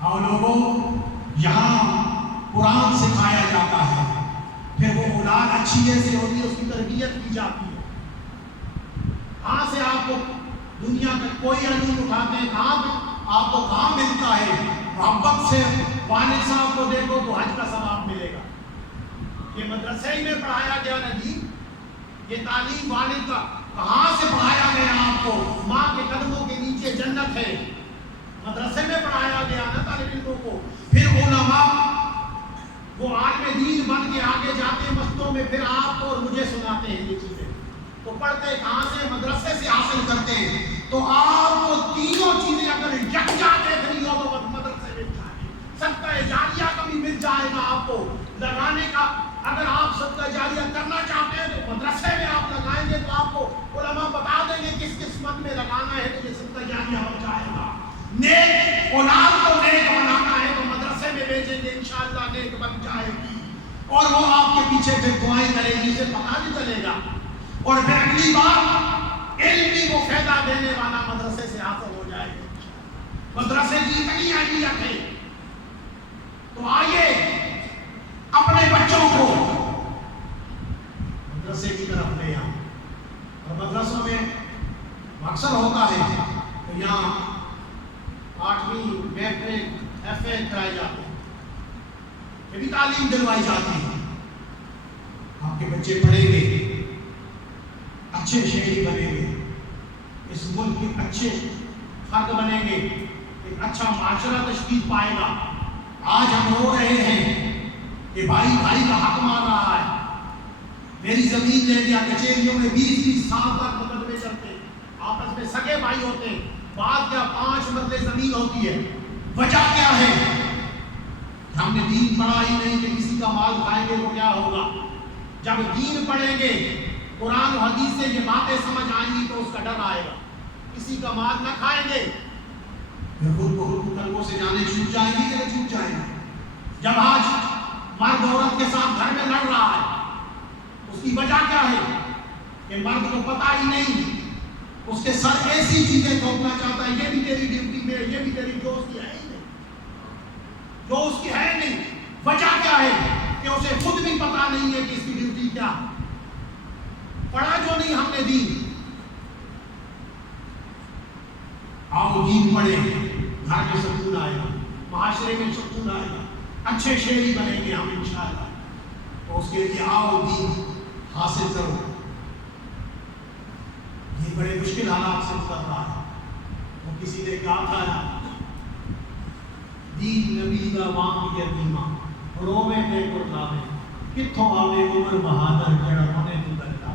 اور لوگوں یہاں قرآن سکھایا جاتا ہے، پھر وہ اولاد اچھی سے ہوتی ہے، اس کی تربیت کی جاتی ہے۔ کہاں سے آپ کو دنیا کا کوئی علوم اٹھاتے ہیں، کہاں آپ کو کہاں ملتا ہے؟ محبت سے والد صاحب کو دیکھو تو حج کا ثواب ملے گا۔ یہ مدرسے ہی میں پڑھایا گیا نا جی، یہ تعلیم والد کا کہاں سے پڑھایا گیا آپ کو؟ ماں کے قدموں کے نیچے جنت ہے، مدرسے میں پڑھایا گیا نا طالب علموں کو۔ پھر علماء وہ عالم دین بن کے آگے جاتے ہیں مسجدوں میں، پھر آپ کو اور مجھے سناتے ہیں یہ چیزیں۔ تو پڑھتے کہاں سے؟ مدرسے سے حاصل کرتے ہیں۔ تو آپ کو تینوں چیزیں اگر یکجا دیکھ رہی ہو تو مدرسے میں جائیں، صدقہ جاریہ کا بھی مل جائے گا آپ کو لگانے کا۔ اگر آپ صدقہ جاریہ کرنا چاہتے ہیں تو مدرسے میں آپ لگائیں گے تو آپ کو علماء بتا دیں گے کس قسمت میں لگانا ہے تو یہ صدقہ جاریہ ہو جائے گا۔ نیک اولاد کو نیک بنانا ہے تو مدرسے میں بھیجیں گے، انشاءاللہ نیک بن جائے گی، اور وہ آپ کے پیچھے پھر دعائیں کرے گی، اسے پتہ نہیں چلے گا۔ اور پھر اگلی بار علم بھی وہ فائدہ دینے والا مدرسے سے حاصل ہو جائے گا۔ مدرسے کی اتنی اہمیت ہے، تو آئیے اپنے بچوں کو مدرسے کی طرف لے آؤ۔ اور مدرسوں میں اکثر ہوتا ہے کہ یہاں 8ویں میٹرک ایف اے کرائے جاتے ہیں، یہ بھی تعلیم دلوائی جاتی ہے۔ آپ کے بچے پڑھیں گے، اچھے شہری بنیں گے، اس ملک کے اچھے فرد بنیں گے، ایک اچھا معاشرہ تشکیل پائے گا۔ آج ہم رو رہے ہیں کہ بھائی بھائی کا حق مار رہا ہے، میری زمین لے لیا، کچہریوں میں 20 سال تک مقدمے چلتے ہیں، آپس میں سگے بھائی ہوتے ہیں، بعد کیا 5 مرلے زمین ہوتی ہے۔ وجہ کیا ہے؟ ہم نے دین پڑھا ہی نہیں کہ کسی کا مال کھائیں گے تو کیا ہوگا۔ جب دین پڑھیں گے، قرآن و حدیث سے یہ باتیں سمجھ آئیں گی تو اس کا ڈر آئے گا، کسی کا مال نہ کھائیں گے، پھر خود کو قلبوں سے جانے چھوٹ جائیں گی کہ نہ چھوٹ جائیں گے۔ جب آج مرد عورت کے ساتھ گھر میں لڑ رہا ہے، اس کی وجہ کیا ہے کہ مرد کو پتہ ہی نہیں، اس کے سر ایسی چیزیں تھوپنا چاہتا ہے، یہ بھی تیری ڈیوٹی میں، یہ بھی تیری جو اس کی ہے ہی نہیں، جو اس کی ہے نہیں۔ وجہ کیا ہے کہ اسے خود بھی پتہ نہیں ہے کہ اس کی ڈیوٹی کیا ہے، پڑھا جو نہیں ہم نے دین۔ آؤ دین پڑھیں، گھر میں سکون آئے گا، معاشرے میں سکون آئے گا، اچھے شہری بنیں گے ہم انشاءاللہ۔ تو اس کے لیے آؤ دین حاصل کرو۔ یہ بڑے مشکل حالات سے گزر رہا ہے۔ وہ کسی نے کہا تھا نا، دین نبی کا وام یتیمہ روے دے قرطاوے کتھوں آوے عمر بہادر جڑا ہونے تو دلتا۔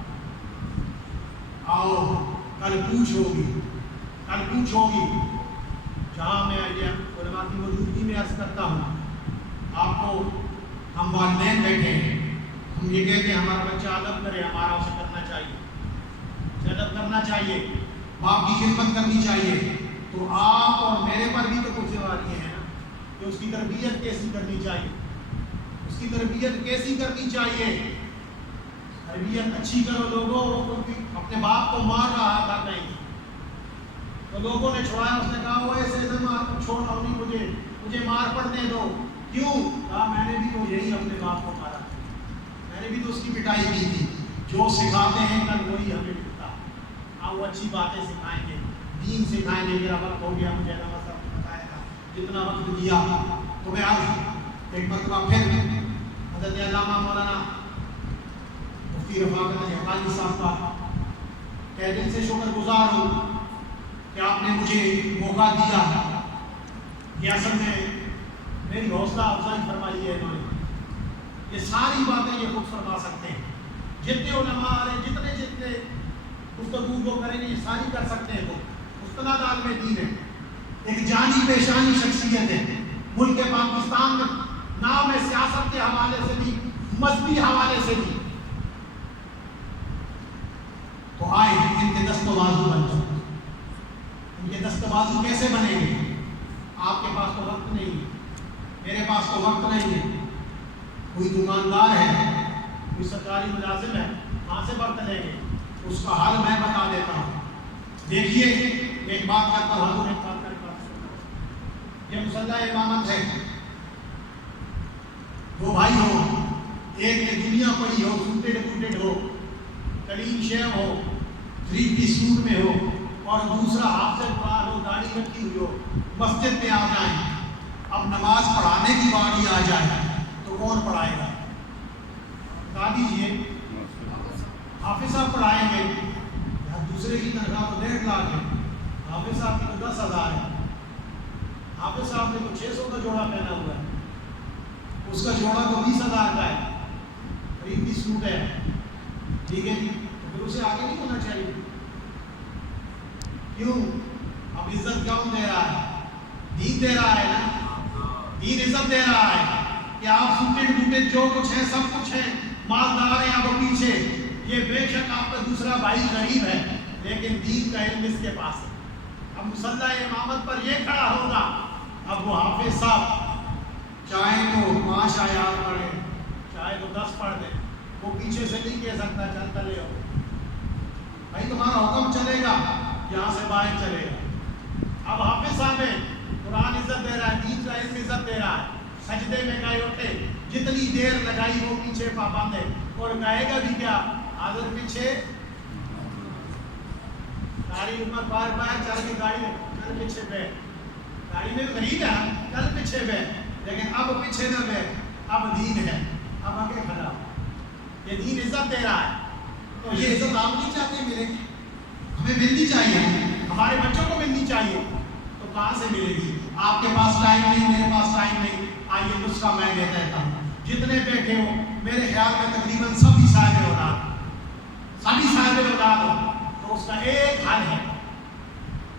آؤ کل پوچھو گی جہاں میں علماء کی موجودگی میں عرض کرتا ہوں آپ کو، ہم والدین بیٹھے ہیں، ہم یہ کہتے ہیں ہمارا بچہ ادب کرے، ہمارا اسے کرنا چاہیے، اسے ادب کرنا چاہیے، باپ کی خدمت کرنی چاہیے۔ تو آپ اور میرے پر بھی تو کچھ ذمہ ہیں نا کہ اس کی تربیت کیسی کرنی چاہیے، اس کی تربیت کیسی کرنی چاہیے۔ تربیت اچھی کرو لوگوں، اپنے باپ کو مار رہا تھا کہیں تو لوگوں نے چھوڑایا، اس نے کہا وہ ایسے چھوڑا نہیں، مجھے مار پڑنے دو۔ کیوں؟ کہا میں نے بھی تو یہی اپنے باپ کو مارا، میں نے بھی تو اس کی پٹائی کی تھی۔ جو سکھاتے ہیں کل وہی ہمیں ملتا۔ ہاں وہ اچھی باتیں سکھائیں گے، دین سکھائیں گے۔ میرا وقت ہو گیا، مجھے نماز بتایا تھا جتنا وقت دیا تو میں آج ایک مرتبہ پھر حضرت علامہ مولانا مفتی رفاقت علی حقانی صاحب کا کہ دل سے شکر گزار ہوں کہ آپ نے مجھے موقع دیا۔ یہ اصل میں میری حوصلہ افزائی فرمائی ہے انہوں نے، یہ ساری باتیں یہ خود فرما سکتے ہیں، جتنے علماء آ رہے ہیں، جتنے گفتگو کو کریں گے یہ ساری کر سکتے ہیں۔ وہ مستند عالم دین ہے، ایک جانی پیشانی شخصیت ہے، ملک پاکستان میں نام ہے، سیاست کے حوالے سے بھی، مذہبی حوالے سے بھی۔ تو آئے ان کے دست و بازو بن جائیں۔ ان کے دست و بازو کیسے بنیں گے؟ آپ کے پاس تو وقت نہیں ہے، میرے پاس تو وقت نہیں ہے۔ کوئی دکاندار ہے، کوئی سرکاری ملازم ہے، کہاں سے برت لیں گے؟ اس کا حل میں بتا دیتا ہوں۔ دیکھیے ایک بات کرتا ہوں، یہ مصلح امامت ہے، دو بھائی ہو، ایک نے دنیا پڑھی ہو، سوٹیڈ بوٹیڈ ہو، کلین شیو ہو، 3 پیس سوٹ میں ہو، اور دوسرا حافظ قرآن ہو، داڑھی رکھی ہوئی ہو، مسجد میں آ جائیں، اب نماز پڑھانے کی باری آ جائے تو کون پڑھائے گا؟ بتا دیجیے، حافظ صاحب پڑھائیں گے، دوسرے کی تنخواہ تو 1.5 لاکھ ہے، حافظ صاحب کی تو 10,000 ہے، حافظ صاحب نے تو 600 کا جوڑا پہنا ہوا ہے، اس کا جوڑا تو 20,000 کا ہے، قریبی سوٹ ہے، ٹھیک ہے جی، تو پھر اسے آگے نہیں ہونا چاہیے؟ کیوں؟ اب عزت کون دے رہا ہے؟ دین دے رہا ہے نا، دین عزت دے رہا ہے کہ آپ سوٹے بوٹے جو کچھ ہے سب کچھ ہے، مالدار ہیں آپ پیچھے، یہ بے شک آپ کا دوسرا بھائی غریب ہے لیکن دین کا علم اس کے پاس ہے۔ اب مصلح امامت پر یہ کھڑا ہوگا، اب وہ حافظ صاحب چاہے تو 5 آیات پڑھے، چاہے تو 10 پڑھ دیں، وہ پیچھے سے نہیں کہہ سکتا چل تلے ہو بھائی تمہارا حکم چلے گا، یہاں سے باہر چلے گا۔ اب حافظ صاحب ہے، قرآن عزت دے رہا ہے، دین کا علم عزت دے رہا ہے، سجدے میں گئے اٹھے، جتنی دیر لگائی وہ پیچھے پابند ہے، اور کہے گا بھی کیا؟ حاضر پیچھے گاڑی عمر بار بار چل کے گاڑی چل پیچھے بیٹھ، گاڑی میں غریب ہے چل پیچھے بیٹھ، لیکن اب پیچھے نہ بیٹھ، اب دین ہے، اب آگے کھڑا ہو، یہ دین عزت دے رہا ہے۔ تو یہ عزت آپ نہیں چاہتے ملے گی؟ ہمیں ملنی چاہیے، ہمارے بچوں کو ملنی چاہیے، تو کہاں سے ملے گی؟ آپ کے پاس ٹائم نہیں، میرے پاس ٹائم نہیں، آئیے نسخہ میں دیتا رہتا ہوں، جتنے بیٹھے ہو میرے خیال میں تقریباً سبھی صاحب اولاد، سبھی صاحب اولاد ہو، تو اس کا ایک حل ہے،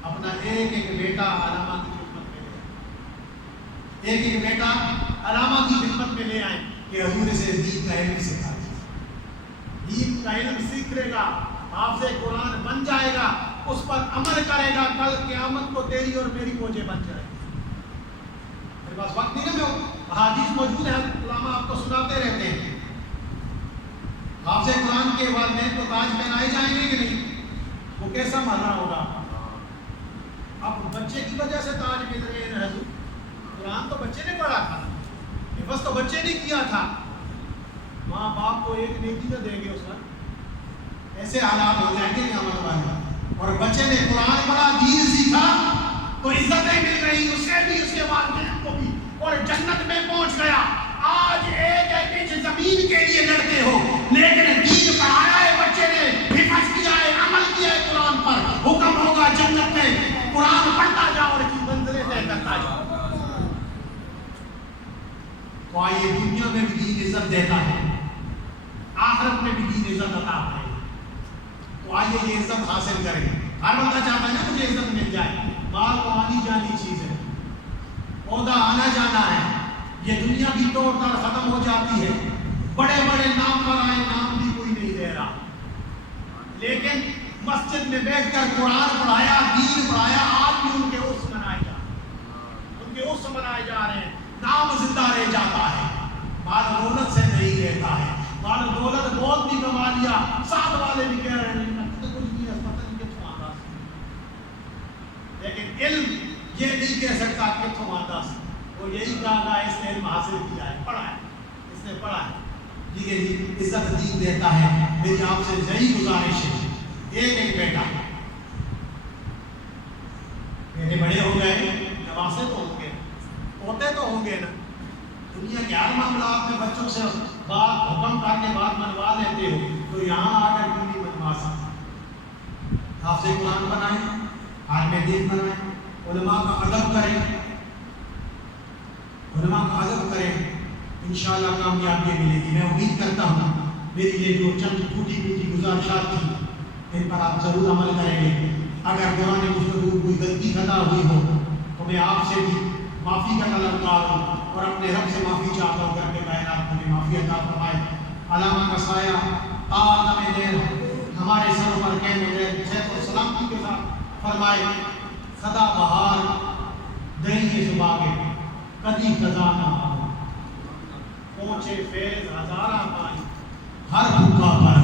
اپنا ایک ایک بیٹا علامہ کی خدمت میں لے آئیں، ایک ایک بیٹا علامہ کی خدمت میں لے آئیں کہ حضور سے دین کا علم سکھا دیجیے، دین کا علم سیکھ لے گا، حافظ قرآن بن جائے گا، اس پر عمل کرے گا، کل قیامت کو تیری اور میری بوجھے بن جائے گا۔ میرے پاس وقت نہیں ہے، میں احادیث موجود ہیں، علماء آپ کو سناتے رہتے ہیں۔ حافظ قرآن کے والدین کو تاج پہنائے جائیں گے کہ نہیں؟ وہ کیسا مانا ہوگا؟ اب بچے کی وجہ سے تاج مل رہے ہیں حضور، قرآن تو بچے نے پڑھا تھا، بس تو بچے نے کیا تھا، ماں باپ کو ایک نیکی نہ دیں گے اس وقت، ایسے حالات ہو جائیں گے قیامت والے، اور بچے نے قرآن پڑھا، دین سیکھا، تو عزتیں مل رہی اسے بھی، اس کے والدین کو بھی، اور جنت میں پہنچ گیا۔ آج ایک ایک انچ زمین کے لیے لڑتے ہو، لیکن دین پڑھایا ہے بچے نے، حفظ کیا ہے، عمل کیا ہے قرآن پر، حکم ہوگا جنت میں قرآن پڑھتا جاؤ اور کی منزلیں طے کرتا جاؤ۔ تو آئیے دنیا میں بھی دین عزت دیتا ہے، آخرت میں بھی دین عزت عطا ہے، تو آئیے یہ عزت حاصل کریں۔ ہر بندہ چاہتا ہے نا مجھے عزت مل جائے، مال تو آنی جانی چیز ہے، عہدہ آنا جانا ہے، یہ دنیا کی طور پر ختم ہو جاتی ہے، بڑے بڑے نام پر آئے، نام بھی کوئی نہیں دے رہا، لیکن مسجد میں بیٹھ کر قرآن پڑھایا، دین پڑھایا، آج بھی ان کے عرس منائے جا رہے ہیں، ان کے عرس منائے جا رہے ہیں، نام زندہ رہ جاتا ہے، مال دولت سے نہیں رہتا ہے، مال دولت بہت بھی کما لیا، ساتھ والے بھی کہہ رہے ہیں لیکن علم یہ نہیں کہہ سکتا کہ تم آتا سے، وہ یہی کہا گا اس نے علم حاصل کیا ہے، پڑھا ہے، اس نے پڑھا ہے، ٹھیک ہے جی، عزت دین دیتا ہے۔ میری آپ سے یہی گزارش ہے، ایک ایک بیٹا، بیٹے بڑے ہو گئے، نواسے تو ہوں گے، پوتے تو ہوں گے نا، دنیا کے ہر معاملات میں بچوں سے بات حکم کر کے بات منوا لیتے ہو، تو یہاں آ کر کیوں نہیں منوا سکتے؟ حافظ قرآن بنائیں، عالم دین بنائیں، علماء کا ادب کریں، علماء کا ادب کریں، انشاءاللہ کامیابی ملے گی۔ میں امید کرتا ہوں میری یہ جو چند ٹوٹی پھوٹی گزارشات تھی ان پر آپ ضرور عمل کریں گے۔ اگر قرآن گفتگو کوئی غلطی خطا ہوئی ہو تو میں آپ سے بھی معافی کا طلبگار ہوں اور اپنے رب سے معافی چاہتا ہوں کہ رب کائنات مجھے معافی عطا فرمائے۔ علامہ کا سایہ آدم دیر ہمارے سروں پر قائم ہو جائے، صحت و سلامتی کے ساتھ فرمائے۔ خدا بہار دہی صبح کے کدی خزانہ پہنچے فیض ہزارہ پائی، ہر بھوکا پر